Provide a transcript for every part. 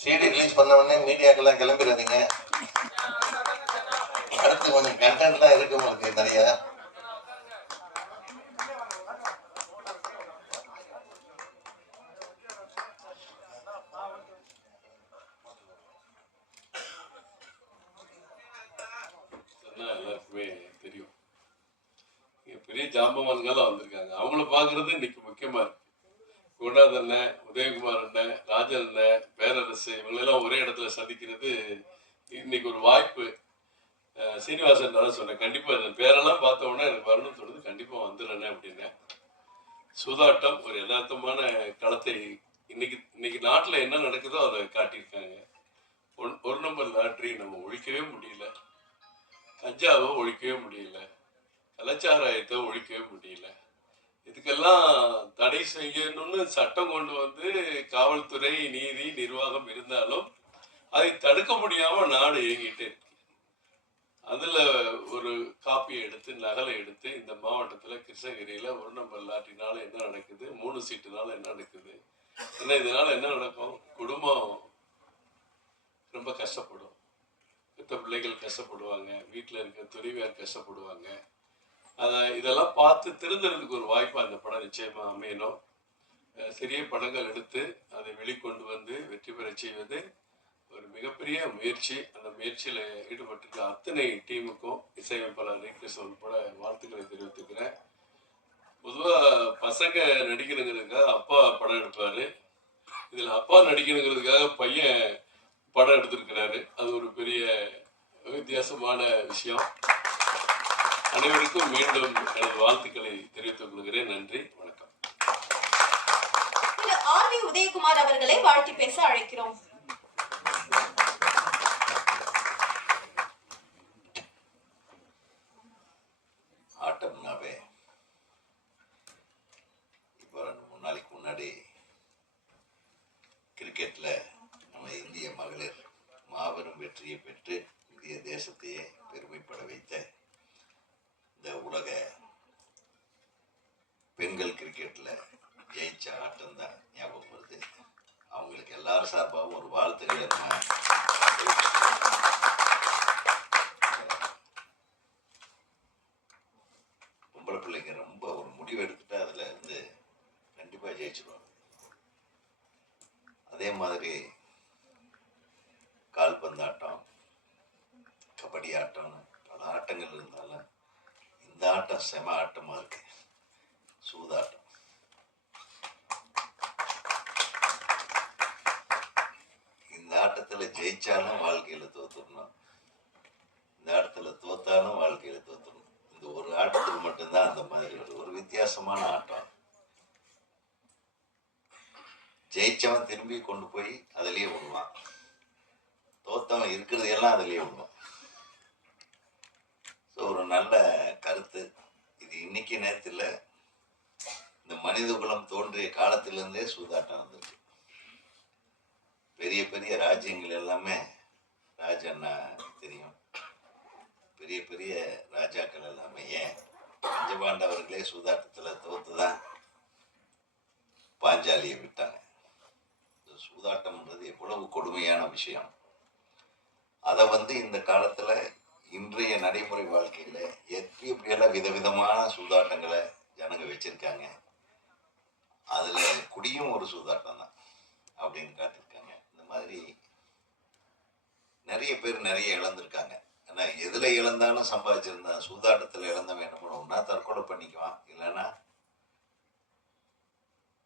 CD release பண்ண உடனே மீடியாக்கெல்லாம் கிளம்பிடாதீங்க. அடுத்து கொஞ்சம் கண்டென்ட்லாம் இருக்கு உங்களுக்கு நிறைய. எல்லாருக்குமே தெரியும், பெரிய ஜாம்பவான்கள்லாம் வந்திருக்காங்க. அவங்கள பார்க்கறது இன்னைக்கு முக்கியமா இருக்கு. குணாத் அண்ணன், உதயகுமார் அண்ணன், ராஜன் அண்ணன், பேரரசு இவங்களெல்லாம் ஒரே இடத்துல சந்திக்கிறது இன்னைக்கு ஒரு வாய்ப்பு. சீனிவாசன் தான் சொன்னேன், கண்டிப்பா இந்த பேரெல்லாம் பார்த்த உடனே எனக்கு வரணும்னு தோணுது, கண்டிப்பா வந்துடுறேன் அப்படின்னு. சூதாட்டம் ஒரு யதார்த்தமான களத்தை இன்னைக்கு நாட்டில் என்ன நடக்குதோ அதை காட்டியிருக்காங்க. ஒரு நம்பர் லாட்ரி நம்ம ஒழிக்கவே முடியல, கஞ்சாவை ஒழிக்கவே முடியல, கலாச்சாரத்தை ஒழிக்கவே முடியல. இதுக்கெல்லாம் தடை செய்யணும்னு சட்டம் கொண்டு வந்து காவல்துறை, நீதி, நிர்வாகம் இருந்தாலும் அதை தடுக்க முடியாம நாடு இயங்கிட்டு இருக்கு. அதுல ஒரு காப்பியை எடுத்து, நகலை எடுத்து, இந்த மாவட்டத்துல கிருஷ்ணகிரியில ஒரு நம்பர் லாட்டினால என்ன நடக்குது, 3 சீட்டுனால என்ன நடக்குது, ஏன்னா இதனால என்ன நடக்கும், குடும்பம் ரொம்ப கஷ்டப்படும், பெத்த பிள்ளைகள் கஷ்டப்படுவாங்க, வீட்டுல இருக்க துணைவியார் கஷ்டப்படுவாங்க. இதெல்லாம் பார்த்து திருந்துறதுக்கு ஒரு வாய்ப்பா அந்த படம் நிச்சயமா அமையணும். சிறிய படங்கள் எடுத்து அதை வெளிக்கொண்டு வந்து வெற்றி பெற செய்வது ஒரு மிகப்பெரிய முயற்சி. அந்த முயற்சியில ஈடுபட்டிருக்க அத்தனை டீமுக்கும், இசையமைப்பாளர் ரீகிருஷ்ணன் உட்பட வாழ்த்துக்களை தெரிவித்துக்கிறேன். பொதுவா பசங்க நடிக்கணுங்கிறதுக்காக அப்பா படம் எடுப்பாரு, இதுல அப்பா நடிக்கணுங்கிறதுக்காக பையன் படம் எடுத்திருக்கிறாரு. அது ஒரு பெரிய வித்தியாசமான விஷயம். அனைவருக்கும் மீண்டும் எனது வாழ்த்துக்களை தெரிவித்துக் கொள்கிறேன். நன்றி, வணக்கம். ஆர்வி உதயகுமார் அவர்களை வாழ்த்தி பேச அழைக்கிறோம். ஆட்டம்னாவே இப்போ 3 நாளைக்கு முன்னாடி கிரிக்கெட்ல நம்ம இந்திய மகளிர் மாபெரும் வெற்றியை பெற்று இந்திய தேசத்தையே பெருமைப்பட வைத்த இந்த உலக பெண்கள் கிரிக்கெட்ல ஜெயிச்ச ஆட்டம் தான் ஞாபகம் வருது. அவங்களுக்கு எல்லாரும் சார்பாகவும் ஒரு வாழ்த்துக்களை பொம்பளை பிள்ளைங்க ரொம்ப ஒரு முடிவு எடுத்துட்டா அதுல இருந்து கண்டிப்பா ஜெயிச்சிருவாங்க. அதே மாதிரி கால்பந்தாட்டம், கபடி ஆட்டம், பல ஆட்டங்கள் இருந்தாலும் இந்த ஆட்டம் செம ஆட்டமா இருக்கு, சூதாட்டம். இந்த ஆட்டத்துல ஜெயிச்சாலும் வாழ்க்கையில தோத்துடணும், இந்த ஆட்டத்துல தோத்தாலும் வாழ்க்கையில தோத்துடணும். இந்த ஒரு ஆட்டத்துக்கு மட்டும்தான் அந்த மாதிரி ஒரு வித்தியாசமான ஆட்டம். ஜெயிச்சவன் திரும்பி கொண்டு போய் அதுலயே விடுவான், தோத்தவன் இருக்கிறதையெல்லாம் அதுலயே விடுவான். ஒரு நல்ல கருத்து இது. இன்னைக்கு நேரத்தில் இந்த மனித குலம் தோன்றிய காலத்திலிருந்தே சூதாட்டம் இருந்திருக்கு. பெரிய பெரிய ராஜ்யங்கள் எல்லாமே, ராஜன்னா தெரியும், பெரிய பெரிய ராஜாக்கள் எல்லாமே ஏன் பஞ்சபாண்டவர்களே சூதாட்டத்தில் தோத்துதான் பாஞ்சாலியை விட்டாங்க. இந்த சூதாட்டம்ன்றது எவ்வளவு கொடுமையான விஷயம். அதை இந்த காலத்துல இன்றைய நடைமுறை வாழ்க்கையில எப்படியெல்லாம் விதவிதமான சூதாட்டங்களை ஜனங்க வச்சிருக்காங்க. அதுல குடியும் ஒரு சூதாட்டம் தான் அப்படின்னு காட்டிருக்காங்க. இந்த மாதிரி நிறைய பேர் நிறைய இழந்திருக்காங்க. ஏன்னா எதுல இழந்தாலும் சம்பாதிச்சிருந்தா, சூதாட்டத்துல இழந்தவன் என்ன பண்ணுவோம்னா தற்கொலை பண்ணிக்குவான், இல்லைன்னா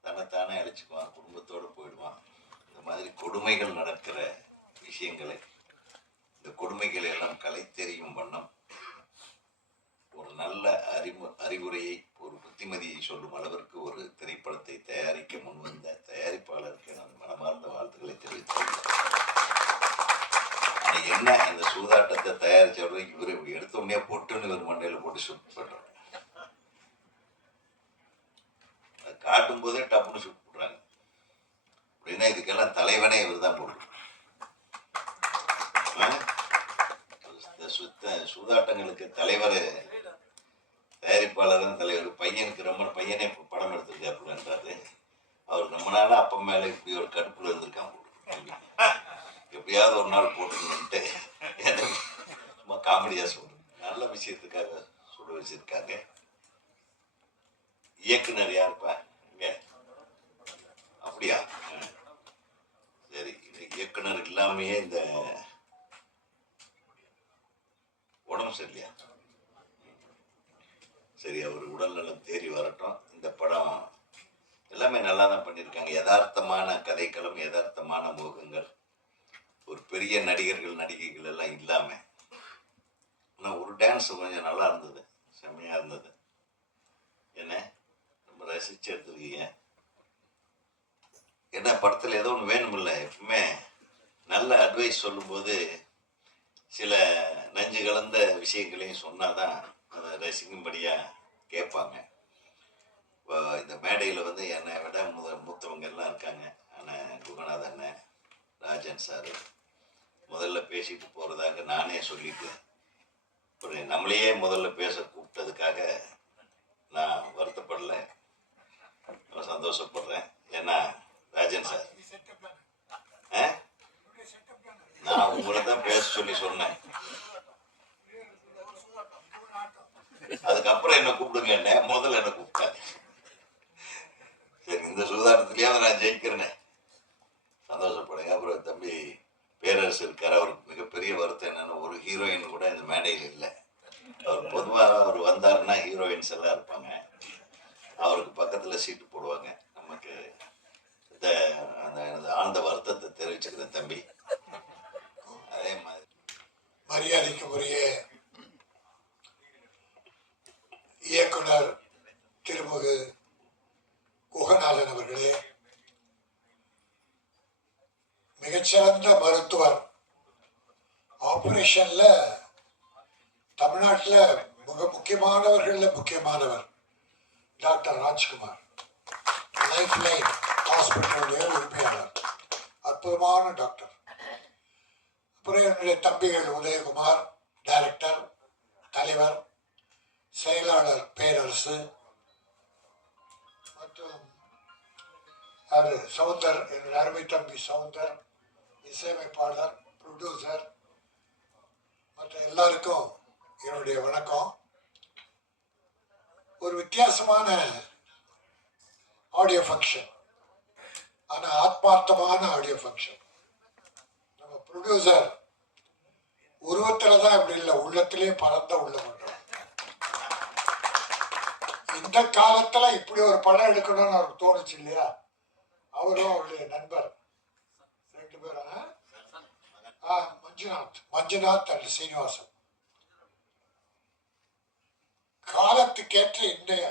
தன்னைத்தானே அழிச்சுக்குவான், குடும்பத்தோடு போயிடுவான். இந்த மாதிரி கொடுமைகள் நடக்கிற விஷயங்களை, இந்த கொடுமைகளை எல்லாம் கலை தெரியும் வண்ணம் ஒரு நல்ல அறிவுரையை, ஒரு புத்திமதியை சொல்லும் அளவிற்கு ஒரு திரைப்படத்தை தயாரிக்க முன்வந்த தயாரிப்பாளருக்கு நான் மனமார்ந்த வாழ்த்துக்களை தெரிவித்தேன். என்ன இந்த சூதாட்டத்தை தயாரிச்சவரை இவரை எடுத்தோடனே பொட்டுன்னு இவர் மண்டையில போட்டு ஷூட் பண்றாங்க. காட்டும் போதே டப்புன்னு ஷூட் பண்றாங்க அப்படின்னா இதுக்கெல்லாம் தலைவனே இவர் தான் போடுறாங்க. சூதாட்டங்களுக்கு தலைவர், தயாரிப்பாளர் தலைவர். பையனே படம் எடுத்திருக்காப்புலன்றாரு. அவர் ரொம்ப நாளா அப்பா மேல இப்படி ஒரு கடுப்புல இருந்திருக்காங்க. எப்படியாவது ஒரு நாள் போட்டுருந்துட்டு சும்மா காமெடியாக சொல்கிறேன். நல்ல விஷயத்துக்காக சொல்ல வச்சிருக்காங்க. இயக்குனர் யாருப்பா இங்கே? அப்படியா? சரி, இயக்குனர் இல்லாமையே இந்த உடம்பு சரியில்லையா? சரி, அவர் உடல்நலம் தேறி வரட்டும். இந்த படம் எல்லாமே நல்லா தான் பண்ணியிருக்காங்க. யதார்த்தமான கதைக்களம், யதார்த்தமான முகங்கள், ஒரு பெரிய நடிகர்கள் நடிகைகள் எல்லாம் இல்லாமல். ஆனால் ஒரு டான்ஸ் கொஞ்சம் நல்லா இருந்தது, செம்மையாக இருந்தது. என்ன ரொம்ப ரசித்து எடுத்துருக்கீங்க. என்ன படத்தில் ஏதோ ஒன்று வேணுமில்ல, எப்பவுமே நல்ல அட்வைஸ் சொல்லும்போது சில நஞ்சு கலந்த விஷயங்களையும் சொன்னாதான் அதை ரசிக்கும்படியாக கேட்பாங்க. இந்த மேடையில் வந்து என்னை விட மூத்தவங்க எல்லாம் இருக்காங்க. அண்ணன் குகநாத் அண்ணன், ராஜன் சார் முதல்ல பேசிட்டு போகிறதாக நானே சொல்லிட்டு ஒரு நம்மளையே முதல்ல பேச கூப்பிட்டதுக்காக நான் வருத்தப்படலை, சந்தோஷப்படுறேன். ஏன்னா ராஜன் சார், நான் உங்களை தான் பேச சொல்லி சொன்னேன். அதுக்கப்புறம் என்ன கூப்பிடுங்க, முதல்ல என்ன கூப்பிட்டேன். சரி, இந்த சுதாரணத்திலேயாவது நான் ஜெயிக்கிறேனே, சந்தோஷப்படுங்க. அப்புறம் தம்பி பேரரசு இருக்காரு. அவருக்கு மிகப்பெரிய வருத்தம் என்னன்னா, ஒரு ஹீரோயின் கூட இந்த மேடையில் இல்லை. அவர் பொதுவாக அவர் வந்தாருன்னா ஹீரோயின்ஸ் எல்லாம் இருப்பாங்க, அவருக்கு பக்கத்தில் சீட்டு போடுவாங்க. நமக்கு இந்த அந்த ஆழ்ந்த வருத்தத்தை தெரிவிச்சுக்கிறேன் தம்பி. அதே மாதிரி மரியாதைக்கு உரிய இயக்குனர் திருமிகு குகநாதன் அவர்களே, மிகச்சிறந்த மருத்துவர், ஆபரேஷன்ல தமிழ்நாட்டில் மிக முக்கியமானவர் டாக்டர் ராஜ்குமார், லைஃப் லைன் ஹாஸ்பிட்டலுடைய உரிமையாளர், அற்புதமான டாக்டர். அப்புறம் என்னுடைய தம்பிகள் உதயகுமார் டைரக்டர், தலைவர், செயலாளர் பேரரசு, மற்றும் சவுந்தர், என்னுடைய அருமை தம்பி சவுந்தர், இசையமைப்பாளர், ப்ரொடியூசர், மற்ற எல்லாருக்கும் என்னுடைய வணக்கம். ஒரு வித்தியாசமான ஆடியோ ஃபங்க்ஷன், ஆனால் ஆத்மார்த்தமான ஆடியோ ஃபங்க்ஷன். நம்ம ப்ரொடியூசர் உருவத்தில் தான் இப்படி இல்லை, உள்ளத்திலே பறந்த உள்ள பண்றோம். இந்த காலத்துல இப்படி ஒரு படம் எடுக்கணும்னு அவருக்கு தோணுச்சு இல்லையா? அவரும் அவருடைய நண்பர் 2 பேரும், மஞ்சுநாத் அண்ட் சீனிவாசன். காலத்துக்கேற்ற இன்றைய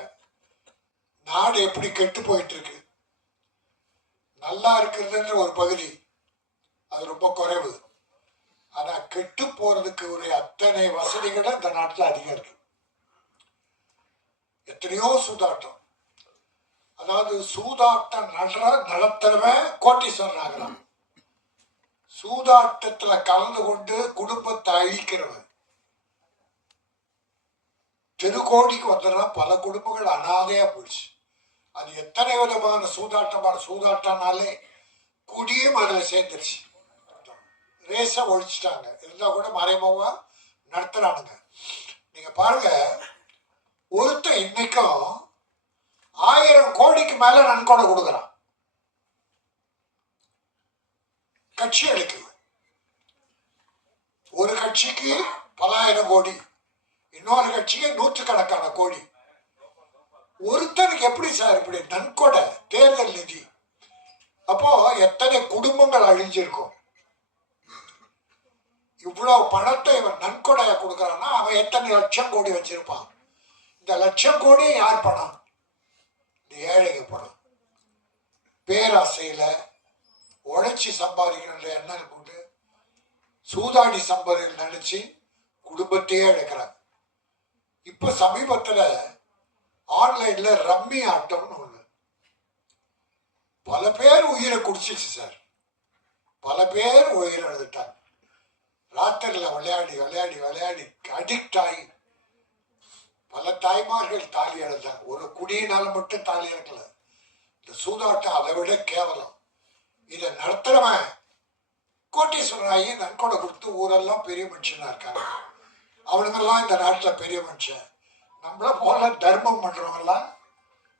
நாடு எப்படி கெட்டு போயிட்டு இருக்கு, நல்லா இருக்கிறதுன்ற ஒரு பகுதி, அது ரொம்ப குறைவு. ஆனா கெட்டு போறதுக்கு ஒரு அத்தனை வசதிகளும் இந்த நாட்டில் அதிகம் இருக்கு. எத்தனையோ சூதாட்டம், அதாவது சூதாட்டம் நடத்துறவன் கோட்டீஸ்வரன் ஆகிறான், சூதாட்டத்துல கலந்து கொண்டு குடும்பத்தை அழிக்கிறவன் தெருக்கோடிக்கு வந்துடுறான். பல குடும்பங்கள் அனாதையா போயிடுச்சு. அது எத்தனை விதமான சூதாட்டம்னாலே குடியும் அதில் சேர்ந்துருச்சு. ரேஸை ஒழிச்சிட்டாங்க, இருந்தா கூட மறைமுகமா நடத்துறானுங்க. நீங்க பாருங்க, ஒருத்தன் இன்னைக்கும் 1000 கோடிக்கு மேல நன்கொடை கொடுக்குறான் கட்சிகளுக்கு. ஒரு கட்சிக்கு பல ஆயிரம் கோடி, இன்னொரு கட்சிக்கு 100கணக்கான கோடி. ஒருத்தனுக்கு எப்படி சார் இப்படி நன்கொடை, தேர்தல் நிதி? அப்போ எத்தனை குடும்பங்கள் அழிஞ்சிருக்கும். இவ்வளவு பணத்தை இவன் நன்கொடையா கொடுக்கறான்னா அவன் எத்தனை லட்சம் கோடி வச்சிருப்பான். இந்த லட்சம் கோடி யார் பணம்? இந்த ஏழைங்க பணம். பேராசையில உழைச்சி சம்பாதிக்கணுன்ற எண்ணம் போட்டு சூதாடி சம்பாதிகள் நினைச்சு குடும்பத்தையே எடுக்கிறாங்க. இப்ப சமீபத்துல ஆன்லைன்ல ரம்மி ஆட்டம்னு ஒண்ணு, பல பேர் உயிரை குடிச்சிச்சு சார். பல பேர் உயிரை எழுதிட்டாங்க. ராத்திரில விளையாடி விளையாடி விளையாடி அடிக்ட் ஆகி பல தாய்மார்கள் தாலி இழந்தாங்க. ஒரு குடியினால மட்டும் தாலி இழக்கல. இந்த சூதாட்டம் அதை விட கேவலம். இதை நடத்துறவன் கோட்டீஸ்வரன் ஆகி நன்கொடை கொடுத்து ஊரெல்லாம் பெரிய மனுஷனா இருக்காங்க. அவனுங்கெல்லாம் இந்த நாட்டில் பெரிய மனுஷன். நம்மள போல தர்மம் பண்றவங்கெல்லாம்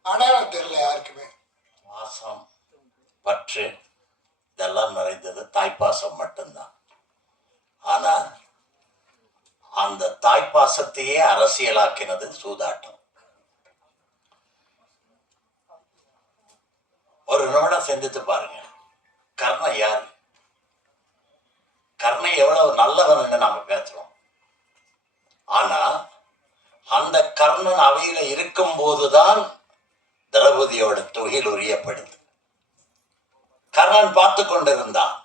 அடையாளம் தெரியல யாருக்குமே. பாசம், பற்று இதெல்லாம் நிறைந்தது தாய்ப்பாசம் மட்டும்தான். ஆனா அந்த தாய்ப்பாசத்தையே அரசியலாக்கினது சூதாட்டம். ஒரு நிமிடம் சிந்தித்து பாருங்க. கர்ணன் யாரு? கர்ணன் எவ்வளவு நல்லவன் நாம பேசுறோம். ஆனா அந்த கர்ணன் அவையில இருக்கும் போதுதான் திரௌபதியோட துகில் உரியப்படுது. கர்ணன் பார்த்து கொண்டிருந்தான்.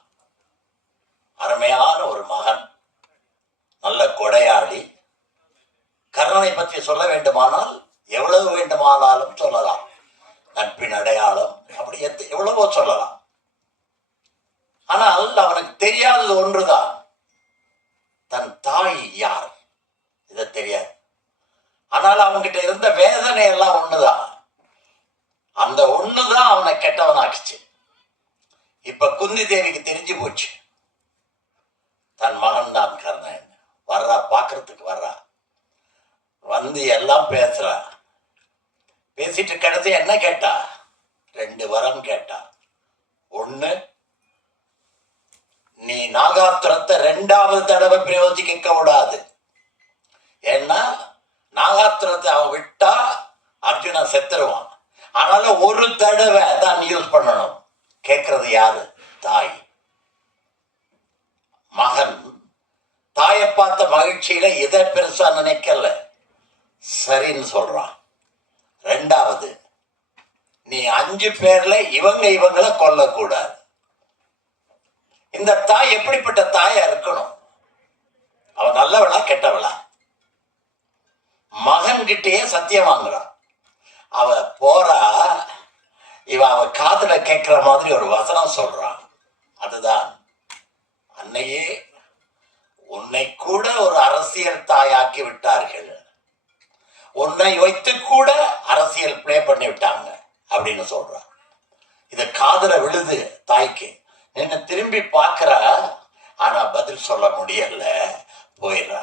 அருமையான ஒரு மகன், நல்ல கொடையாளி. கர்ணனை பற்றி சொல்ல வேண்டுமானால் எவ்வளவு வேண்டுமானாலும் சொல்லலாம். நட்பின் அடையாளம், அப்படி எவ்வளவோ சொல்லலாம். ஆனால் அவனுக்கு தெரியாதது ஒன்றுதான், தன் தாய் யார், இதை தெரியாது. ஆனால் அவன்கிட்ட இருந்த வேதனை எல்லாம் ஒண்ணுதான். அந்த ஒண்ணுதான் அவனை கெட்டவனாக்குச்சு. இப்ப குந்தி தேவிக்கு தெரிஞ்சு போச்சு, தன் மகன் தான் கர்ணன். வர்றா, பாக்குறதுக்கு வர்றா, வந்து எல்லாம் பேசுறா. பேசிட்டு கடைசி என்ன கேட்டா? 2 வரம் கேட்டா. ஒண்ணு, நீ நாகாஸ்திரத்தை 2வது தடவை பிரயோகிக்க கூடாது. ஏன்னா நாகாஸ்திரத்தை அவன் விட்டா அர்ஜுனன் செத்துருவான். அதனால ஒரு தடவை தான் யூஸ் பண்ணணும். கேட்கறது யாரு? தாய். மகன் தாயை பார்த்த மகிழ்ச்சியில இதை பெருசா நினைக்கல, சரின்னு சொல்றான். 2வது, நீ 5 பேர்ல இவங்களை கொல்லக்கூடாது. இந்த தாய் எப்படிப்பட்ட தாயா இருக்கணும்? அவ நல்லவளா கெட்டவளா? மகன் கிட்டேயே சத்தியம் வாங்குறான். அவ போறா, அவ காதுல கேட்கிற மாதிரி ஒரு வசனம் சொல்றான். அதுதான், அன்னையே உன்னை கூட ஒரு அரசியல் தாயாக்கி விட்டார்கள், உன்னை வைத்து கூட அரசியல் பிளே பண்ணி விட்டாங்க அப்படின்னு சொல்றான். இது காதுல விழுது தாய்க்கு. நின்று திரும்பி பார்க்கிறா, ஆனா பதில் சொல்ல முடியல, போயிடுறா.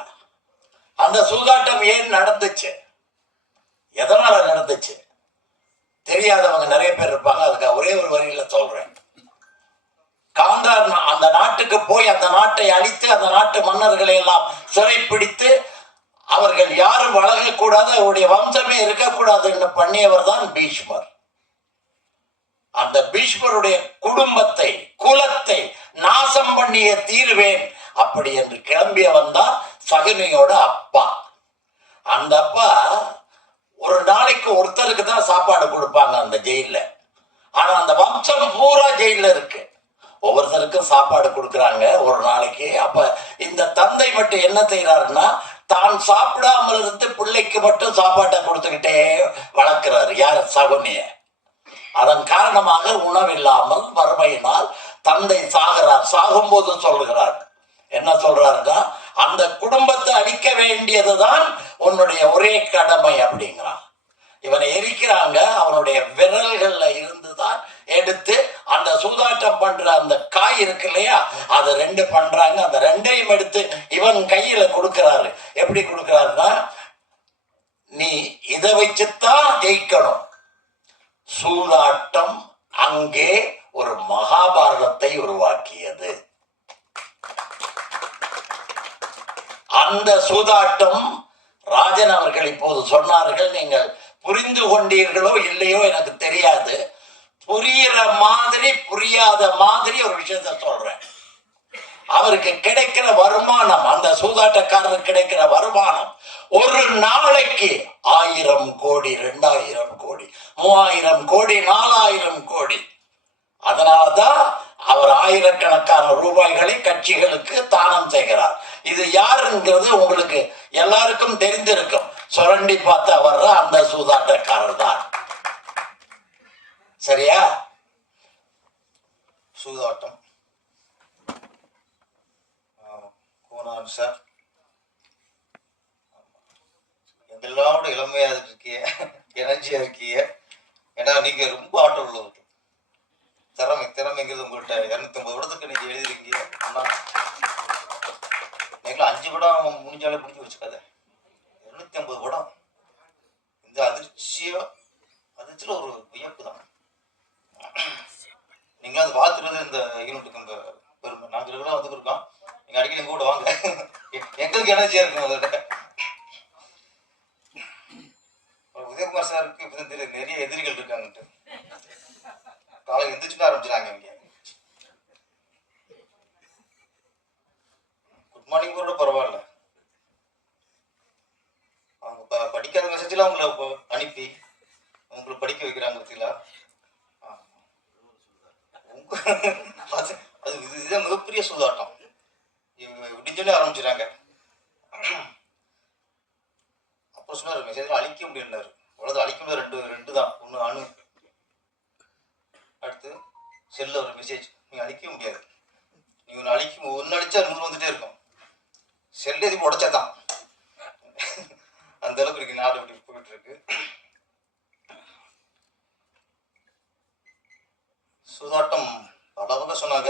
அந்த சூதாட்டம் ஏன் நடந்துச்சு, எதனால நடந்துச்சு தெரியாதவங்க நிறைய பேர் இருப்பாங்க. அதுக்கு ஒரே ஒரு வரியில சொல்றேன். காந்தார் அந்த நாட்டுக்கு போய் அந்த நாட்டை அழித்து அந்த நாட்டு மன்னர்களை எல்லாம் சிறைப்பிடித்து அவர்கள் யாரும் வளரக்கூடாது, அவருடைய வம்சமே இருக்கக்கூடாது என்று பண்ணியவர் தான் பீஷ்மர். அந்த பீஷ்மருடைய குடும்பத்தை, குலத்தை நாசம் பண்ணிய தீர்வேன் அப்படி என்று கிளம்பியவன் தான் சகுனியோட அப்பா. அந்த அப்பா ஒரு நாளைக்கு ஒருத்தருக்கு தான் சாப்பாடு கொடுப்பாங்க அந்த ஜெயில. ஆனா அந்த வம்சம் பூரா ஜெயில இருக்கு, ஒவ்வொருத்தருக்கும் சாப்பாடு கொடுக்குறாங்க ஒரு நாளைக்கு. அப்ப இந்த தந்தை மட்டும் என்ன செய்யறாருன்னா, தான் சாப்பிடாமல் இருந்து பிள்ளைக்கு மட்டும் சாப்பாட்டை கொடுத்துக்கிட்டே வளர்க்கிறாரு. யார்? சகுனிய. அதன் காரணமாக உணவில்லாமல் வறுமையினால் தந்தை சாகிறார். சாகும்போது சொல்கிறார், என்ன சொல்றாருன்னா, அந்த குடும்பத்தை அழிக்க வேண்டியதுதான் உன்னுடைய ஒரே கடமை அப்படிங்கிறான். இவனை எரிக்கிறாங்க. அவனுடைய விரல்கள்ல இருந்துதான் எடுத்து அந்த சூதாட்டம் பண்ற அந்த காய் இருக்கு இல்லையா, அதை 2 பண்றாங்க. அந்த 2ஐயும் எடுத்து இவன் கையில கொடுக்கிறாரு. எப்படி கொடுக்கிறாருன்னா, நீ இதை வச்சுத்தான் ஜெயிக்கணும். சூதாட்டம் அங்கே ஒரு மகாபாரதத்தை உருவாக்கியது. அந்த சூதாட்டம் ராஜன் அவர்கள் இப்போது சொன்னார்கள். நீங்கள் புரிந்து கொண்டீர்களோ இல்லையோ எனக்கு தெரியாது. புரிகிற மாதிரி புரியாத மாதிரி ஒரு விஷயத்த சொல்றேன். அவருக்கு கிடைக்கிற வருமானம், அந்த சூதாட்டக்காரருக்கு கிடைக்கிற வருமானம் ஒரு நாளைக்கு 1000 கோடி, 2000 கோடி, 3000 கோடி, 4000 கோடி. அதனால்தான் அவர் ஆயிரக்கணக்கான ரூபாய்களை கட்சிகளுக்கு தானம் செய்கிறார். இது யாருங்கிறது உங்களுக்கு எல்லாருக்கும் தெரிந்திருக்கும். சுரண்டி பார்த்தா வர்ற அந்த சூதாட்டக்காரர் தான். சரியா? சூதாட்டம் கோனான் சார், எங்களோட இளமையா இருக்கீங்க, எனர்ஜியா இருக்கீங்க. ஏன்னா நீங்க ரொம்ப ஆற்றல் உள்ளவர்கள். திறமைங்கிறது உங்கள்கிட்ட 250 வருடத்துக்கு நீங்க எழுதிருக்கீங்க. அண்ணா நீங்களும் 5 படம் முடிஞ்சாலே முடிஞ்சு வச்சுக்காத. 250 படம். இந்த அதிர்ச்சியில் ஒரு வியப்பு தான். நீங்களும் அதை பார்த்துறது இந்த யூனிட்டுக்கு இந்த பெருமை. நாங்கள் ரெகுலராக வந்துருக்கோம். நீங்கள் அடிக்கடி எங்க கூட வாங்க. எங்களுக்கு எனர்ஜியாக இருக்கும் அதோட. உதயகுமார் சாருக்கு இப்போ தான் தெரியும் நிறைய எதிரிகள் இருக்காங்கன்ட்டு. காலையில் எந்திரிச்சுட்டு ஆரம்பிச்சிடாங்க இங்கே. குட் மார்னிங் கூட பரவாயில்ல. அவங்க படிக்காத மெசேஜ்லாம் அவங்கள அனுப்பி உங்களை படிக்க வைக்கிறாங்க பார்த்தீங்களா? அது இதுதான் மிகப்பெரிய சூதாட்டம். விடிஞ்சோடனே ஆரம்பிச்சிடறாங்க. அப்புறம் சொன்னார் மெசேஜ் அழிக்க முடியலன்னாரு. உலகத்தில் அழிக்க முடியாது ரெண்டு தான். ஒன்று அணு, அடுத்து செல்ல ஒரு மெசேஜ். நீங்கள் அழிக்க முடியாது. நீங்கள் ஒன்று அடிச்சா 100 வந்துட்டே இருக்கும். செல்லு எதுக்கு உடைச்சா தான். அந்த அளவுக்கு இருக்கு நாடு இப்படி போயிட்டு இருக்கு. சூதாட்டம் பல வகை சொன்னாங்க.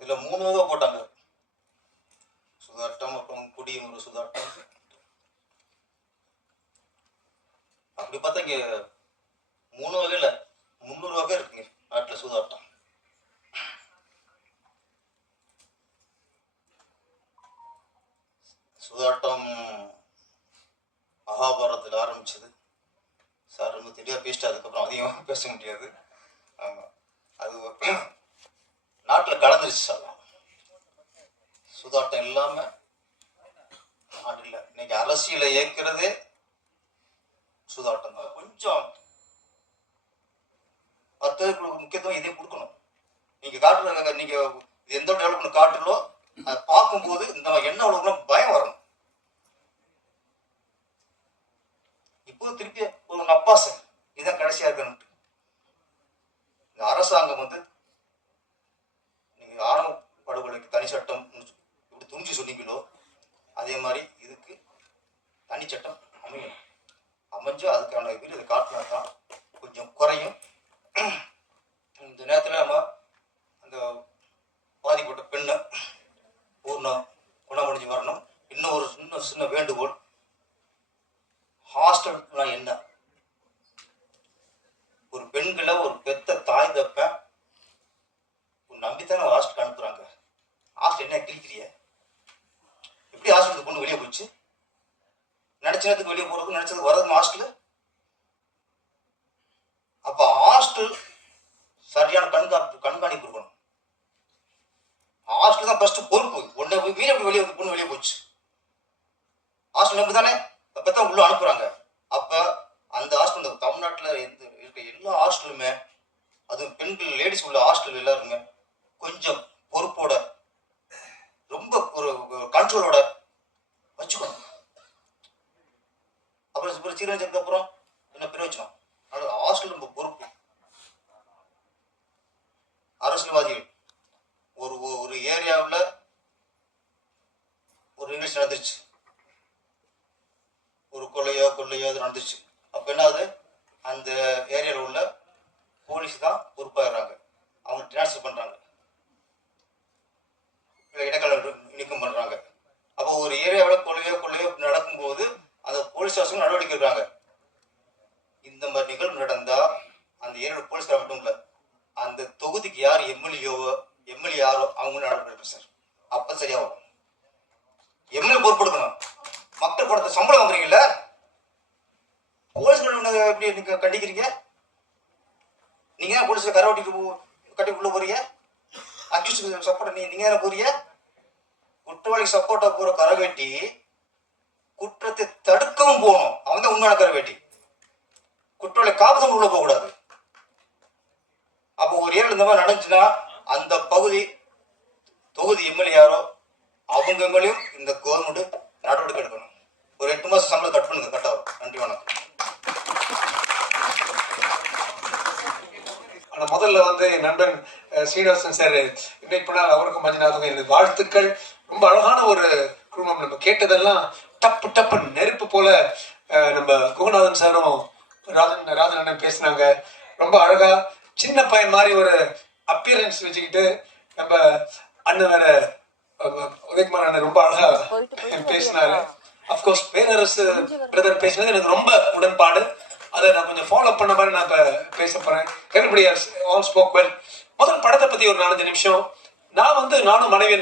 இதுல 3 வகை போட்டாங்க. சூதாட்டம், அப்புறம் குடியுமுறை சூதாட்டம். அப்படி பார்த்தா இங்க 3 வகையில 300 வகை இருக்குங்க நாட்டுல சூதாட்டம். சூதாட்டம் மகாபாரதத்தில் ஆரம்பிச்சது. சார் ரொம்ப தெளிவாக பேசிட்டு அதுக்கப்புறம் அதிகமாக பேச முடியாது. ஆமாம், அது நாட்டில் கலந்துருச்சு சொல்லலாம். சூதாட்டம் இல்லாமல் நாடு இல்லை. இன்னைக்கு அரசியலை இயக்கிறதே சூதாட்டம் தான். கொஞ்சம் மற்றதுக்கு முக்கியத்துவம் இதே கொடுக்கணும். நீங்கள் காட்டுற நீங்கள் இது எந்த டெவலப்மெண்ட் காட்டுறோ அதை பார்க்கும்போது இந்த என்ன அவ்வளோ பயம் வரணும். இப்போ திருப்பி ஒரு நப்பாசை இதுதான் கடைசியா இருக்கணும். இந்த அரசாங்கம் நீங்க ஆணவ படுகொலைக்கு தனி சட்டம் இப்படி துணிச்சு சொன்னீங்களோ அதே மாதிரி இதுக்கு தனி சட்டம் அமையணும். அமைஞ்சு அதுக்கான வீடு இதை காட்டினா தான் கொஞ்சம் குறையும். இந்த நேரத்தில் நம்ம அந்த பாதிப்பட்ட பெண்ணை பூர்ணம் குணமடைஞ்சு வரணும். இன்னும் ஒரு சின்ன வேண்டுகோள். ஹாஸ்டல்னா என்ன? ஒரு பெண்களை ஒரு பெத்த தாய் தப்ப நம்பித்தானே ஒரு ஹாஸ்டல் அனுப்புறாங்க. ஹாஸ்டல் என்ன கிழிக்கிறிய? எப்படி ஹாஸ்டலுக்கு பொண்ணு வெளியே போச்சு? நினைச்ச நேரத்துக்கு வெளியே போறதுக்கு நினைச்சது வர்றது ஹாஸ்டல். அப்ப ஹாஸ்டல் சரியான கண்காணிப்பு இருக்கணும். ஹாஸ்டல் தான் ஃபர்ஸ்ட் பொறுப்பு. உடனே மீன் எப்படி வெளியே பொண்ணு வெளியே போச்சு? ஹாஸ்டல் நம்பி தானே அப்பதான் உள்ள அனுப்புறாங்க. அப்ப அந்த ஹாஸ்டல் தமிழ்நாட்டில் இருக்க எல்லா ஹாஸ்டலுமே, அது பெண்கள் லேடிஸ் உள்ள ஹாஸ்டல் எல்லாருமே கொஞ்சம் பொறுப்போட ரொம்ப ஒரு கண்ட்ரோலோட வச்சுக்கணும். அப்புறம் சீரழிச்சதுக்கு அப்புறம் என்ன பிரயோஜனம்? அதனால ஹாஸ்டல் ரொம்ப பொறுப்பு. அரசியல்வாதிகள் ஒரு ஏரியாவில் ஒரு நிகழ்ச்சி நடந்துச்சு, ஒரு கொள்ளையோ அது நடந்துச்சு. அப்போ என்னாவது அந்த ஏரியாவில் உள்ள போலீஸ் தான் பொறுப்பாகிறாங்க. அவங்க டிரான்ஸ்ஃபர் பண்ணுறாங்க, இடைக்கால நீக்கம் பண்ணுறாங்க. அப்போ ஒரு ஏரியாவில் கொள்ளையோ நடக்கும்போது அந்த போலீஸ் ஸ்டேஷன் நடவடிக்கை எடுக்கிறாங்க. இந்த மாதிரி நிகழ்வு நடந்தால் அந்த ஏரியாவில் போலீஸ்கார மட்டும் இல்லை, அந்த தொகுதிக்கு யார் எம்எல்ஏ யாரோ அவங்க நடவடிக்கை எடுப்பேன் சார். அப்போ சரியா வரும். எம்எல்ஏ பொறுப்பெடுக்கணும். மக்கள் படத்தை சம்பளம் வாங்குறீங்கல்ல, போலீஸ் எப்படி நீங்க கண்டிக்கிறீங்க? நீங்க தான் போலீஸ்ல கட்டி உள்ள போறீங்க. அக்யூஸ்ட் சப்போர்ட் நீங்க தானே போறீங்க. குற்றவாளி சப்போர்ட்டா போற கரவேட்டி குற்றத்தை தடுக்கவும் போகணும். அவன் தான் உண்மையான கரவேட்டி. குற்றவாளி காப்பதம் உள்ள போக கூடாது. அப்போ ஒரு ஏரியா இந்த மாதிரி நடந்துச்சுன்னா அந்த தொகுதி எம்எல்ஏ யாரோ அவங்க மேலேயும் இந்த கவர்மெண்ட் நடவடிக்கை எடுக்கணும். ஒரு 8 மாசம் சம்பளம் கட் பண்ணுங்க, கட் ஆகும். நன்றி, வணக்கம். ஆனால் முதல்ல என் நண்பன் ஸ்ரீனிவாசன் சார் இன்வைட் பண்ணால் அவருக்கும் மஞ்சநாதகம் எனது வாழ்த்துக்கள். ரொம்ப அழகான ஒரு குடும்பம். நம்ம கேட்டதெல்லாம் டப்பு நெருப்பு போல நம்ம குகநாதன் சாரும் ராஜன் அண்ணன் பேசினாங்க. ரொம்ப அழகா சின்ன பையன் மாதிரி ஒரு அப்பியரன்ஸ் வச்சுக்கிட்டு நம்ம அண்ணன் வேற உதயகுமார் அண்ணன் ரொம்ப அழகா பேசினாரு. அப்கோர்ஸ் பேரரசு பிரதர் பேசினது எனக்கு ரொம்ப உடன்பாடு. அதை நான் கொஞ்சம் ஃபாலோ பண்ண மாதிரி நான் இப்போ பேச போறேன். Everybody all spoke well. முதல் படத்தை பத்தி ஒரு 4-5 நிமிஷம். நான் வந்து நானும் மனைவி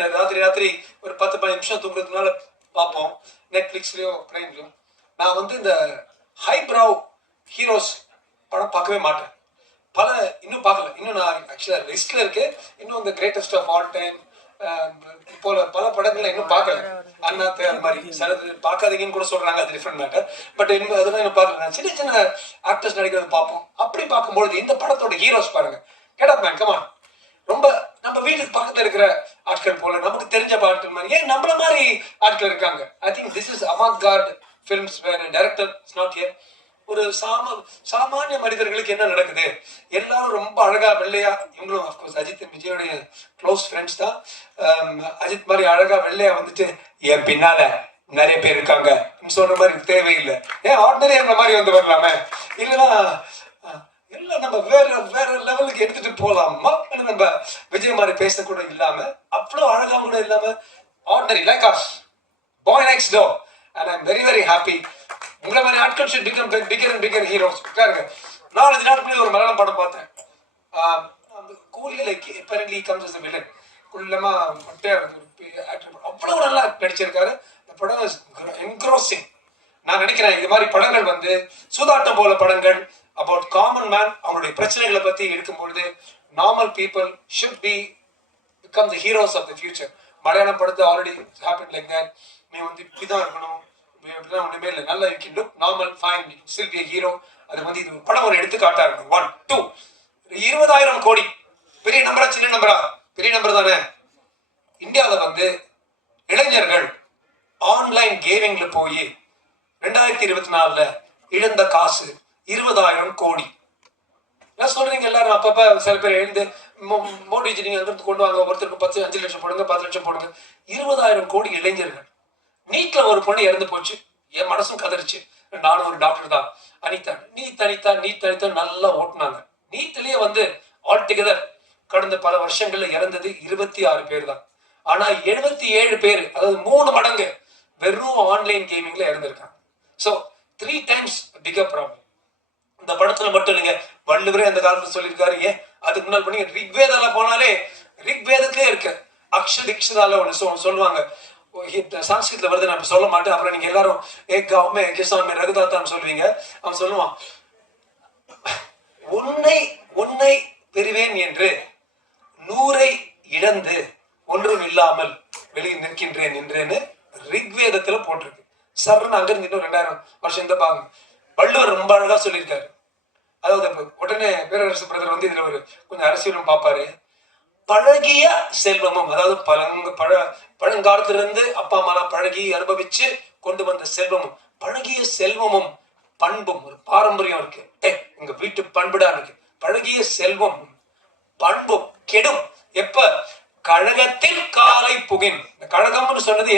ராத்திரி ஒரு 10-15 நிமிஷம் தூங்குறதுனால பார்ப்போம் நெட்ஃபிளிக்ஸ்லயோ பிரைம்லயோ. நான் வந்து இந்த ஹைப்ரவ் ஹீரோஸ் படம் பார்க்கவே மாட்டேன். இன்னும் பார்க்கல. இன்னும் நான் ஆக்சுவலாக லிஸ்ட்ல இருக்கு. இன்னும் இந்த கிரேட்டஸ்ட் ஆஃப் ஆல் டைம் போல பல படங்களை இன்னும் பார்க்கல. அண்ணாத்து அது மாதிரி சிலது பார்க்காதீங்கன்னு கூட சொல்றாங்க, அது டிஃப்ரெண்ட் மேட்டர். பட் இன்னும் அதெல்லாம் இன்னும் பார்க்கல. சின்ன சின்ன ஆக்டர்ஸ் நடிக்கிறது பார்ப்போம். அப்படி பார்க்கும்பொழுது இந்த படத்தோட ஹீரோஸ் பாருங்க. Get up man, come on. ரொம்ப நம்ம வீட்டுக்கு பக்கத்துல இருக்கிற ஆட்கள் போல, நமக்கு தெரிஞ்ச ஆட்கள் மாதிரி, ஏன் நம்மள மாதிரி ஆட்கள் இருக்காங்க. I think this is avant-garde films where director is not here. ஒரு சாமானிய மனிதர்களுக்கு என்ன நடக்குது, எல்லாரும் ரொம்ப அழகா வெள்ளையா, இவங்களும் அப்கோர்ஸ் அஜித் விஜயோடைய க்ளோஸ் ஃப்ரெண்ட்ஸ் தான். அஜித் மாதிரி அழகா வெள்ளையா வந்துட்டு என் பின்னால நிறைய பேர் இருக்காங்க சொல்ற மாதிரி தேவையில்லை. ஏன் ஆர்டினரி அந்த மாதிரி வந்து வரலாமே, இல்லைன்னா எல்லாம் நம்ம வேற லெவலுக்கு எடுத்துட்டு போலாமா. நம்ம விஜய் மாதிரி பேச கூட இல்லாம, அவ்வளவு அழகா கூட இல்லாம, ordinary like us, boy next door. And I am very very happy. உங்களை மாதிரி ஆட்கள் should become bigger and bigger heroes. உட்காருங்க. 4-5 நாட்களுக்கு ஒரு மலையாளம் படம் பார்த்தேன். அந்த கூலியில apparently comes as a villain. குள்ளமா மொட்டையா அவ்வளவு நல்லா நடிச்சிருக்காரு. இந்த படம் என்க்ரோசிங். நான் நினைக்கிறேன் இது மாதிரி படங்கள் வந்து சூதாட்டம் போல படங்கள் about common man, அவங்களுடைய பிரச்சனைகளை பத்தி எடுக்கும் பொழுது normal people should become the heroes of the future. Malayalam படத்தை ஆல்ரெடி happened like that. நீ வந்து இப்படிதான் இருக்கணும், இப்படிதான் ஒண்ணுமே இல்லை, நல்லா you can look normal, fine, you can still be a hero. அது வந்து இது படம் ஒரு எடுத்துக்காட்டா இருக்கு. 1, 2 20,000 கோடி பெரிய நம்பரா சின்ன நம்பரா? பெரிய நம்பர் தானே. இந்தியாவில் வந்து இளைஞர்கள் ஆன்லைன் கேமிங்ல போய் 2024 இழந்த காசு 20,000 கோடி. நான் சொல்றீங்க எல்லாரும் அப்பப்ப சில பேர் எழுந்து மோடிஜி நீங்க வந்து கொண்டு வாங்க, ஒருத்தருக்கு 5 லட்சம் போடுங்க, 10 லட்சம் போடுங்க. 20,000 கோடி இளைஞர்கள். நீட்ல ஒரு பொண்ணு இறந்து போச்சு, என் மனசும் கதறிச்சு. நானும் ஒரு டாக்டர் தான். அனிதா நீட் நல்லா ஓட்டுனாங்க. நீட்லயே வந்து ஆல் டுகெதர் கடந்த பல வருஷங்கள்ல இறந்தது 26 பேர் தான். ஆனா 77 பேர், அதாவது 3 மடங்கு வெறும் ஆன்லைன் கேமிங்ல இறந்திருக்காங்க. So 3 times figure problem. இந்த படத்துல மட்டும் இல்லைங்க, வள்ளுவரே அந்த காலத்துல சொல்லியிருக்காரு. ஏன் அதுக்கு முன்னாடி பண்ணி ரிக்வேதால போனாலே ரிக்வேதத்திலே இருக்கு அக்ஷதிக்ஷதால ஒன்று சொல்லுவாங்க. சான்ஸ்கிரிட்ல வருது, நான் இப்ப சொல்ல மாட்டேன். அப்புறம் நீங்க எல்லாரும் ஏகாமே கிசாமே ரகுதாத்தான்னு சொல்லுவீங்க. அவன் சொல்லுவான், உன்னை பெறுவேன் என்று 100 இழந்து ஒன்றும் இல்லாமல் வெளியே நிற்கின்றேன் என்றேன்னு ரிக்வேதத்துல போட்டிருக்கு. சரண் அங்க இருந்து இன்னும் 2000 வருஷம் இந்த பாருங்க. வள்ளுவர் ரொம்ப அழகா சொல்லியிருக்காரு. அதாவது உடனே பேரரசு பிரதர் வந்து இதுல ஒரு கொஞ்சம் அரசியலும் பார்ப்பாரு. பழகிய செல்வமும், அதாவது பழங்காலத்திலிருந்து அப்பா அம்மா பழகி அனுபவிச்சு கொண்டு வந்த செல்வமும், பழகிய செல்வமும் பண்பும், ஒரு பாரம்பரியம் இருக்கு. எங்க வீட்டு பண்புடா இருக்கு. பழகிய செல்வம் பண்பும் கெடும் எப்ப கழகத்தில் காலை புகின். இந்த கழகம்னு சொன்னது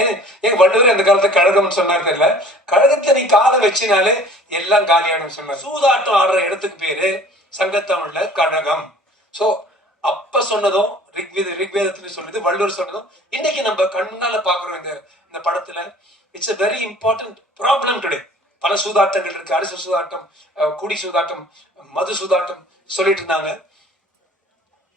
ஏன் வள்ளுவர் அந்த காலத்துல கழகம்னு சொன்னாரு தெரியல. கழகத்துல நீ காலை வச்சினாலே எல்லாம் காலியான சொன்னார். சூதாட்டம் ஆடுற இடத்துக்கு பேரு சங்கத்தமிழ்ல கழகம். சோ அப்ப சொன்னதும் ரிக்வேதத்துல சொன்னது, வள்ளுவர் சொன்னதும் இன்னைக்கு நம்ம கண்ணால பாக்குறோம் இந்த படத்துல. It's a very important problem today. பல சூதாட்டங்கள் இருக்கு. அரசு சூதாட்டம், குடி சூதாட்டம், மது சூதாட்டம் சொல்லிட்டு இருந்தாங்க.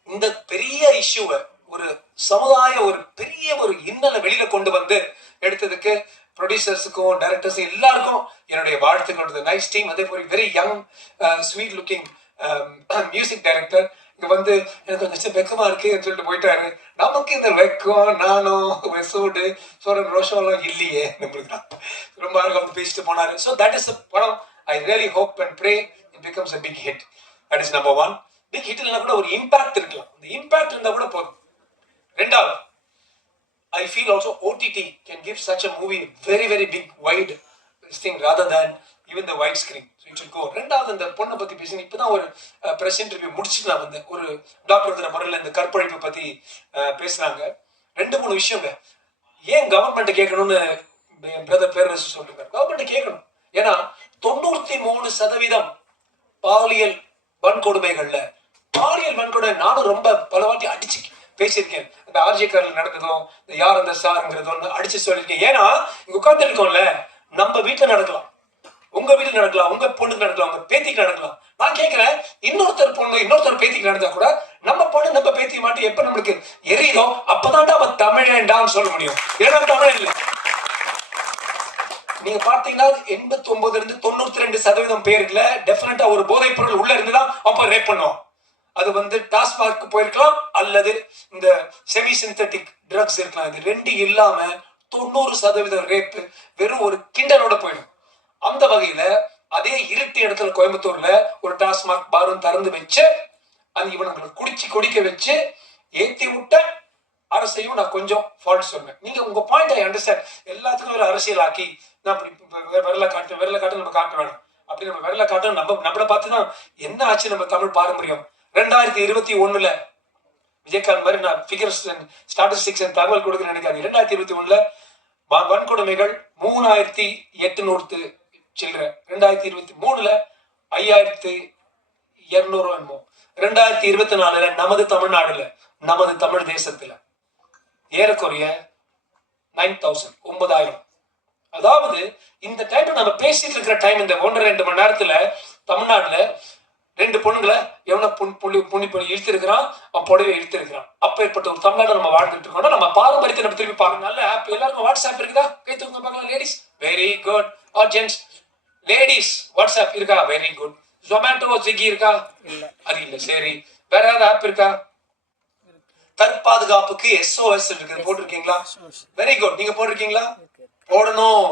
இந்த பெரிய இஷ்யூவை ஒரு சமுதாய ஒரு பெரிய ஒரு இன்னலை வெளியில கொண்டு வந்து எடுத்ததுக்கு ப்ரொடியூசர்ஸுக்கும் டைரக்டர்ஸும் எல்லாருக்கும் என்னுடைய வாழ்த்துக்கள். Nice team. அதே போல very young sweet looking music director இங்க வந்து எனக்கு கொஞ்சம் வெக்கமா இருக்குன்னு சொல்லிட்டு போயிட்டாரு. நமக்கு இந்த வெக்கம் நானும் வெசூடு சோரன் ரோஷம்லாம் இல்லையே, நம்மளுக்கு தான் ரொம்ப அழகாக வந்து பேசிட்டு போனாரு. ஸோ தட் இஸ் படம். I really hope and pray it becomes a big hit. That is number 1. Big hit இல்லைனா கூட ஒரு இம்பாக்ட் இருக்கலாம். அந்த இம்பாக்ட் இருந்தா கூட போதும். ரெண்டாவது, I feel also OTT can give such a movie very very big wide this thing rather than even the wide screen. So it should go. ரெண்டாவது, இந்த பொண்ணை பத்தி பேசி இப்பதான் ஒரு பிரஸ் இன்டர்வியூ முடிச்சுட்டு நான் வந்தேன். ஒரு டாக்டர் முறையில் இந்த கற்பழிப்பு பத்தி பேசுனாங்க. 2-3 விஷயங்க. ஏன் கவர்மெண்ட் கேட்கணும்னு பிரதர் பேரரசு சொல்லுங்க. கவர்மெண்ட் கேட்கணும். ஏன்னா 93% பாலியல் வன்கொடுமைகள்ல பாலியல் வன்கொடுமை நானும் ரொம்ப பல பேசியிருக்கேன். அந்த ஆர்ஜே காரில் நடந்ததும் இந்த யார் அந்த சாருங்கிறதும் அடிச்சு சொல்லியிருக்கேன். ஏன்னா இங்க உட்கார்ந்து இருக்கோம்ல, நம்ம வீட்டுல நடக்கலாம், உங்க வீட்டுல நடக்கலாம், உங்க பொண்ணுக்கு நடக்கலாம், உங்க பேத்திக்கு நடக்கலாம். நான் கேட்கிறேன், இன்னொருத்தர் பொண்ணு இன்னொருத்தர் பேத்திக்கு நடந்தா கூட நம்ம பொண்ணு நம்ம பேத்தி மாட்டி எப்ப நம்மளுக்கு எரியுதோ அப்பதான்டா அவன் தமிழன்டான்னு சொல்ல முடியும். ஏன்னா தமிழன் இல்லை. நீங்க பாத்தீங்கன்னா 89 இருந்து 92% பேருக்குல டெஃபினட்டா ஒரு போதைப் பொருள் உள்ள இருந்துதான் அப்ப ரேப் பண்ணுவோம். அது வந்து டாஸ்மார்க் போயிருக்கலாம் அல்லது இந்த செமி சிந்தட்டிக் ட்ரக்ஸ் இருக்கலாம். இது ரெண்டு இல்லாம 90% ரேப் வெறும் ஒரு கிண்டலோட போயிடும். அந்த வகையில அதே இருட்டு இடத்துல கோயம்புத்தூர்ல ஒரு டாஸ்மார்க் பாரும் திறந்து வச்சு அது இவனுங்களை குடிக்க வச்சு ஏத்தி விட்ட அரசையும் நான் கொஞ்சம் ஃபால்ட் சொன்னேன். நீங்க உங்க பாயிண்ட் ஐ அண்டர்ஸ்டாண்ட். எல்லாத்துக்கும் ஒரு அரசியல் ஆக்கி நான் அப்படி விரல காட்டு நம்ம காட்ட வேணும். அப்படி நம்ம விரல காட்டும் நம்மளை பார்த்துதான் என்ன ஆச்சு நம்ம தமிழ் பாரம்பரியம். 2021 விஜயகாந்த் மாதிரி நான் ஃபிகர்ஸ் ஸ்டாட்டிஸ்டிக்ஸ் தகவல் கொடுக்க நினைக்காது. 2021 வன்கொடுமைகள் 3800 சில்லற, 2023 5200 என்னமோ, 2024 நமது தமிழ்நாடுல நமது தமிழ் தேசத்துல ஏறக்குறைய 9000 9000. அதாவது இந்த டைம் நம்ம பேசிட்டு இருக்கிற டைம் இந்த 1.5 மணி நேரத்துல தமிழ்நாடுல 2 பொண்ணுங்களை எவனை புண்ணி இழுத்திருக்கிறான், அவன் புடவை இழுத்திருக்கிறான். அப்பேற்பட்ட ஒரு தமிழ்நாடு நம்ம வாழ்ந்துட்டு இருக்கோம். நம்ம பாரம்பரியத்தை நம்ம திருப்பி பார்க்கணும். நல்ல ஆப் எல்லாருக்கும் வாட்ஸ்அப் இருக்குதா? கை தூங்க பார்க்கலாம். Ladies very good. Or gents? Ladies WhatsApp இருக்கா? Very good. ஜொமேட்டோ ஸ்விக்கி இருக்கா? அது இல்ல. சரி, வேற ஏதாவது ஆப் இருக்கா? தற்பாதுகாப்புக்கு SOS இருக்கு, போட்டிருக்கீங்களா? Very good. நீங்க போட்டிருக்கீங்களா? போடணும்.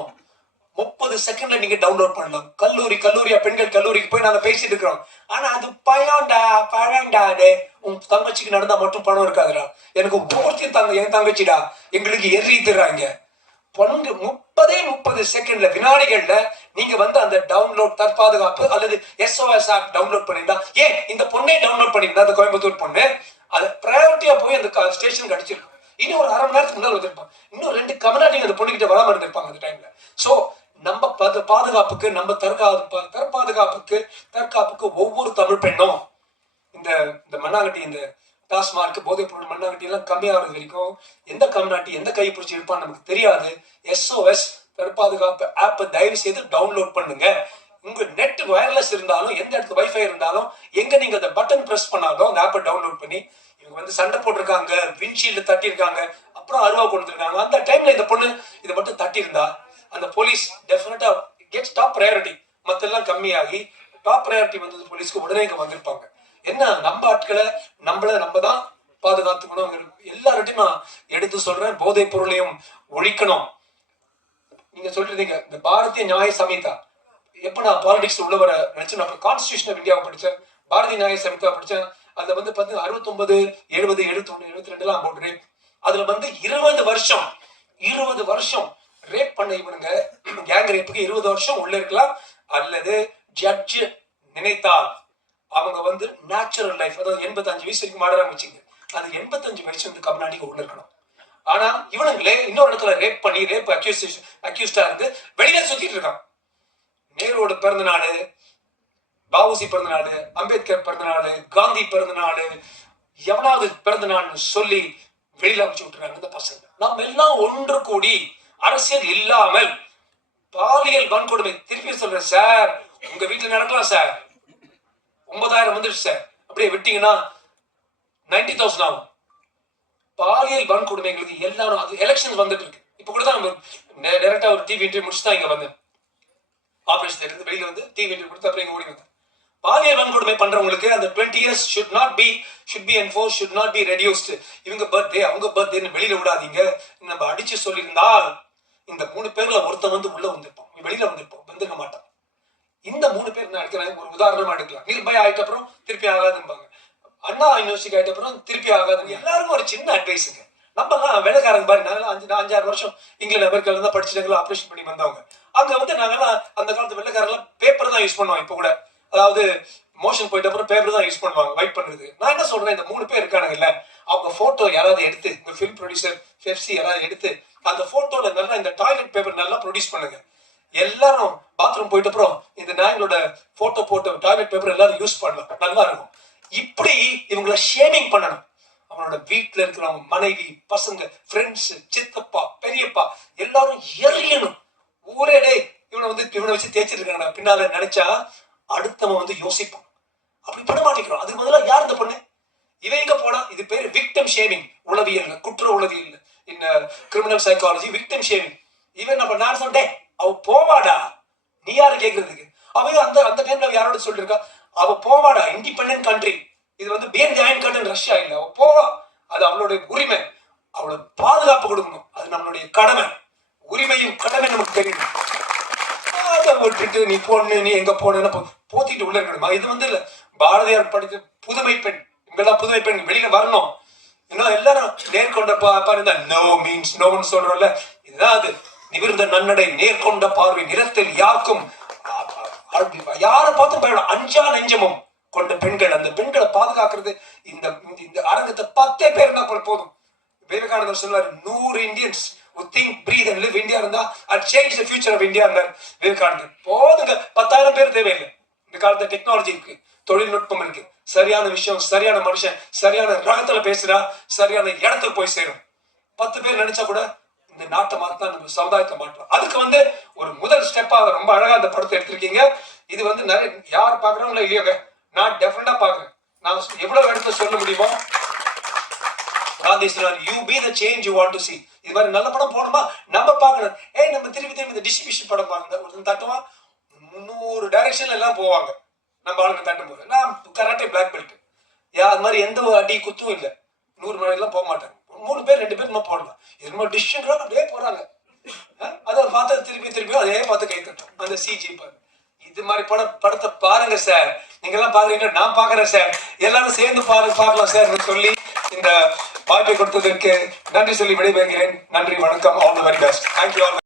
30 செகண்ட்ல நீங்க டவுன்லோட் பண்ணலாம். கல்லூரியா பெண்கள் கல்லூரிக்கு போய் நாங்க பேசிட்டு இருக்கிறோம். ஆனா அது பழம்டா. உன் தங்கச்சிக்கு நடந்தா மட்டும் பணம் இருக்காதுடா. எனக்கு பூர்த்தி என் தங்கச்சிடா, எங்களுக்கு எரித்துறாங்க. 30 செகண்ட்ல வினாடிகள்ல நீங்க வந்து அந்த டவுன்லோட் தற்பாதுகாப்பு அல்லது SOS ஆப் டவுன்லோட் பண்ணிருந்தா, ஏன் இந்த பொண்ணே டவுன்லோட் பண்ணிருந்தா, அந்த கோயம்புத்தூர் பொண்ணு அது பிரையாரிட்டியா போய் அந்த ஸ்டேஷனுக்கு அடிச்சிருக்கும். இன்னும் ஒரு 1/2 மணி நேரத்துக்கு முன்னாடி வந்திருப்பாங்க. இன்னும் 2 கமனாட்டிங்க அந்த பொண்ணுகிட்ட வராம இருந்திருப்பாங்க அந்த டைம்ல. சோ நம்ம பாதுகாப்புக்கு, நம்ம தற்காப்புக்கு ஒவ்வொரு தமிழ் பெண்ணும் இந்த மண்ணாங்கட்டி, இந்த டாஸ்மார்க் போதைப் பொருள் மண்ணாங்கட்டி எல்லாம் கம்மியாகிறது வரைக்கும் எந்த கம்நாட்டி எந்த கை பிடிச்சி இருப்பான்னு நமக்கு தெரியாது. SOS தற்பாதுகாப்பு ஆப் தயவு செய்து டவுன்லோட் பண்ணுங்க. உங்க நெட் வயர்லெஸ் இருந்தாலும், எந்த இடத்துல வைஃபை இருந்தாலும், எங்க நீங்க அந்த பட்டன் பிரஸ் பண்ணாலும் அந்த ஆப்பை டவுன்லோட் பண்ணி, இவங்க வந்து சண்டை போட்டிருக்காங்க, விண்ட்ஷீல்டு தட்டி இருக்காங்க, அப்புறம் அருவா கொடுத்துருக்காங்க, அந்த டைம்ல இந்த பொண்ணு இதை மட்டும் தட்டி இருந்தா அந்த police definitely gets top priority. மத்தெல்லாம் கம்மியாகி டாப் ப்ரையாரிட்டி வந்தது போலீஸ்க்கு உடனே இங்க வந்திருப்பாங்க. என்ன நம்ம ஆட்களை நம்ம தான் பாதுகாத்துக்கணும். எல்லார்ட்டையும் நான் எடுத்து சொல்றேன், போதைப் பொருளையும் ஒழிக்கணும். நீங்க சொல்றீங்க இந்த பாரதிய நியாய சமிதா. எப்ப நான் பாலிடிக்ஸ் உள்ள வர நினைச்சேன், நான் கான்ஸ்டிடியூஷன் ஆஃப் இந்தியாவை படிச்சேன், பாரதிய நியாய சமிதா படிச்சேன். அதுல வந்து 69, 70, 71, 72 எல்லாம் போட்டு ரேப். அதுல வந்து 20 வருஷம் ரேப் பண்ண இவனுங்க கேங் ரேப்புக்கு 20 வருஷம் உள்ள இருக்கலாம். அல்லது ஜட்ஜ் நினைத்தால் அவங்க வந்து நேச்சுரல் லைஃப், அதாவது 85 வயசு வரைக்கும் மாடலாம் வச்சுங்க, அது 85 வயசு வந்து கம்நாட்டிக்கு உள்ள இருக்கணும். ஆனா இவனுங்களே இன்னொரு இடத்துல ரேப் பண்ணி ரேப் அக்யூஸ்டா இருந்து வெளியில சுத்திட்டு இருக்கான். நேருவோட பிறந்த நாடு, பாபுசி பிறந்த நாடு, அம்பேத்கர் பிறந்த நாடு, காந்தி பிறந்த நாடு, எவனாவது பிறந்த நாள்னு சொல்லி வெளியில அமைச்சு விட்டுறாங்க இந்த பசங்க. நம்ம எல்லாம் ஒன்று கூடி அரசியல் இல்லாமல் பாலியல் வன்கொடுமை, திருப்பி சொல்றேன் சார், உங்க வீட்டுல நடக்கலாம் சார், 9000 வந்துருச்சு சார், அப்படியே விட்டீங்கன்னா 90,000 ஆகும். பாலியல் வன்கொடுமைகளுக்கு எல்லாரும் அது எலெக்ஷன் வந்துட்டு இருக்கு. இப்ப கூட தான் நம்ம டைரக்டா ஒரு டிவி இன்டர்வியூ முடிச்சு தான் இங்க வந்தேன். ஆபரேஷன் இருந்து வெளியில வந்து டிவி இன்டர்வியூ கொடுத்து அப்புறம் இங்க ஓடி வந்தேன். பாலியல் வன்கொடுமை பண்றவங்களுக்கு அந்த 20 years should be enforced, should not be reduced. இவங்க பர்த்டே அவங்க பர்த்டேன்னு வெளியில விடாதீங்க. நம்ம அடிச்சு சொல்லியிருந்தால் இந்த 3 பேர்ல ஒருத்தன் வந்து உள்ள வந்திருப்பான், வெளியில வந்திருக்க மாட்டான். இந்த 3 பேர் நான் எடுக்கிறேன், ஒரு உதாரணமா எடுக்கலாம். நிர்பயா ஆயிட்ட அப்புறம் திருப்பி ஆகாதும்பாங்க, அண்ணா யூனிவர்சிட்டி ஆயிட்ட அப்புறம் திருப்பி ஆகாதுங்க. எல்லாருக்கும் ஒரு சின்ன அட்வைஸுங்க. நம்ம எல்லாம் வேலைக்காரங்க பாரு, நாங்களாம் 5-6 வருஷம் இங்கிலாந்து அமெரிக்கால இருந்தா படிச்சுட்டு ஆப்ரேஷன் பண்ணி வந்தவங்க. அங்க வந்து நாங்கெல்லாம் அந்த காலத்து வெள்ளைக்காரெல்லாம் பேப்பர் தான் யூஸ் பண்ணுவோம். இப்ப கூட அதாவது மோஷன் போயிட்ட அப்புறம் பேப்பர் தான் யூஸ் பண்ணுவாங்க வைட் பண்றது. நான் என்ன சொல்றேன், இந்த 3 பேர் இருக்கானுங்கல்ல, அவங்க போட்டோ யாராவது எடுத்து, இந்த ஃபிலிம் ப்ரொடியூசர் FFC யாராவது எடுத்து அந்த போட்டோல நல்லா இந்த டாய்லெட் பேப்பர் நல்லா ப்ரொடியூஸ் பண்ணுங்க. எல்லாரும் பாத்ரூம் போயிட்ட அப்புறம் இந்த நாய்களோட போட்டோ டாய்லெட் பேப்பர் எல்லாரும் யூஸ் பண்ணலாம், நல்லா இருக்கும். இப்படி இவங்களை ஷேமிங் பண்ணணும். அவனோட வீட்டுல இருக்கிறவங்க மனைவி, பசங்க, ஃப்ரெண்ட்ஸ், சித்தப்பா, பெரியப்பா எல்லாரும் எரியணும். ஊரே டேய் இவனை வச்சு தேய்ச்சிட்டு இருக்காங்க பின்னால நினைச்சா அடுத்தவன் வந்து யோசிப்பான். அப்படி பண்ண மாட்டேங்கிறோம். அதுக்கு முதல்ல யார் இந்த பொண்ணு, இவன் எங்க போனா? இது பேரு விக்டிம் ஷேமிங். உளவியல், குற்ற உளவியல், இந்த கிரிமினல் சைக்காலஜி, விக்டிம் ஷேமிங். இவன் நம்ம நான் சொன்னேன் அவ போவாடா, நீ யாரு கேட்கறதுக்கு? அவன் அந்த அந்த டைம்ல யாரோட சொல்லிருக்கா, அவ போவாடா, இண்டிபெண்டன்ட் கண்ட்ரி, இது வந்து பேன் ஜாயின் கண்ட்ரி ரஷ்யா இல்ல, அவ போவா, அது அவளுடைய உரிமை, அவளை பாதுகாப்பு கொடுக்கணும், அது நம்மளுடைய கடமை. உரிமையும் கடமை நமக்கு தெரியும். அதை விட்டுட்டு நீ பொண்ணு, நீ எங்க போன போத்திட்டு உள்ள இருக்கணுமா? இது வந்து இல்ல. பாரதியார் படித்த புதுமை பெண், இங்கெல்லாம் புதுமை பெண் வெளியில வரணும். இன்னும் எல்லாரும் நேர்கொண்ட பாருங்க, நோ மீன்ஸ் நோன்னு சொல்றோம்ல, இதுதான் அது. நிமிர்ந்த நன்னடை, நேர்கொண்ட பார்வை, நிறத்தில் யாருக்கும் யாரை பார்த்து பயணம், அஞ்சா நெஞ்சமும் கொண்ட பெண்கள். அந்த பெண்களை பாதுகாக்கிறது இந்த இந்த அரங்கத்தை 10 பேர் இருந்தா போதும். விவேகானந்தர் சொல்றாரு, 100 Indians who think, breathe and live India இருந்தா I'll change the future of India. விவேகானந்தர் போதுங்க, 10,000 பேர் தேவையில்லை. இந்த காலத்துல டெக்னாலஜி இருக்கு, தொழில்நுட்பம் இருக்கு, சரியான விஷயம், சரியான மனுஷன், சரியான ரகத்துல பேசுறா, சரியான இடத்துக்கு போய் சேரும். 10 பேர் நினைச்சா கூட இந்த நாட்டை மாத்தலாம், நம்ம சமுதாயத்தை மாற்றலாம். அதுக்கு வந்து ஒரு முதல் ஸ்டெப்பா ரொம்ப அழகா அந்த படத்தை எடுத்திருக்கீங்க. இது வந்து நிறைய யார் பாக்குறாங்களோ இல்லையோங்க, நான் டெஃபினட்டா பாக்குறேன். நான் எவ்வளவு இடத்துல சொல்ல முடியுமோ. காந்தி சொன்னார், you be the change you want to see. இது மாதிரி நல்ல படம் போடுமா நம்ம பாக்கணும். நம்ம திருப்பி இந்த டிஸ்ட்ரிபியூஷன் படம் பாருங்க, ஒரு தட்டுவா 300 டைரக்ஷன்ல எல்லாம் போவாங்க. நம்ம ஆளுங்க தட்டும் போது நான் கராட்டே பிளாக் பெல்ட், அது மாதிரி எந்த அடி குத்தும் இல்லை, 100 மணி எல்லாம் போக மாட்டாங்க. 3 பேர் 2 பேர் நம்ம போடலாம். இது டிஸ்ட்ரிபியூஷன் அப்படியே போறாங்க. அதை பார்த்து திருப்பியும் அதே பார்த்து கை தட்டும். அந்த சிஜி பாருங்க. இது மாதிரி படத்தை பாருங்க சார். நீங்க எல்லாம் பாக்குறீங்க, நான் பாக்குறேன் சார், எல்லாரும் சேர்ந்து பார்க்கலாம் சார் சொல்லி இந்த வாய்ப்பை கொடுத்ததற்கு நன்றி சொல்லி விடைபெறுகிறேன். நன்றி, வணக்கம், all the very best. Thank you all.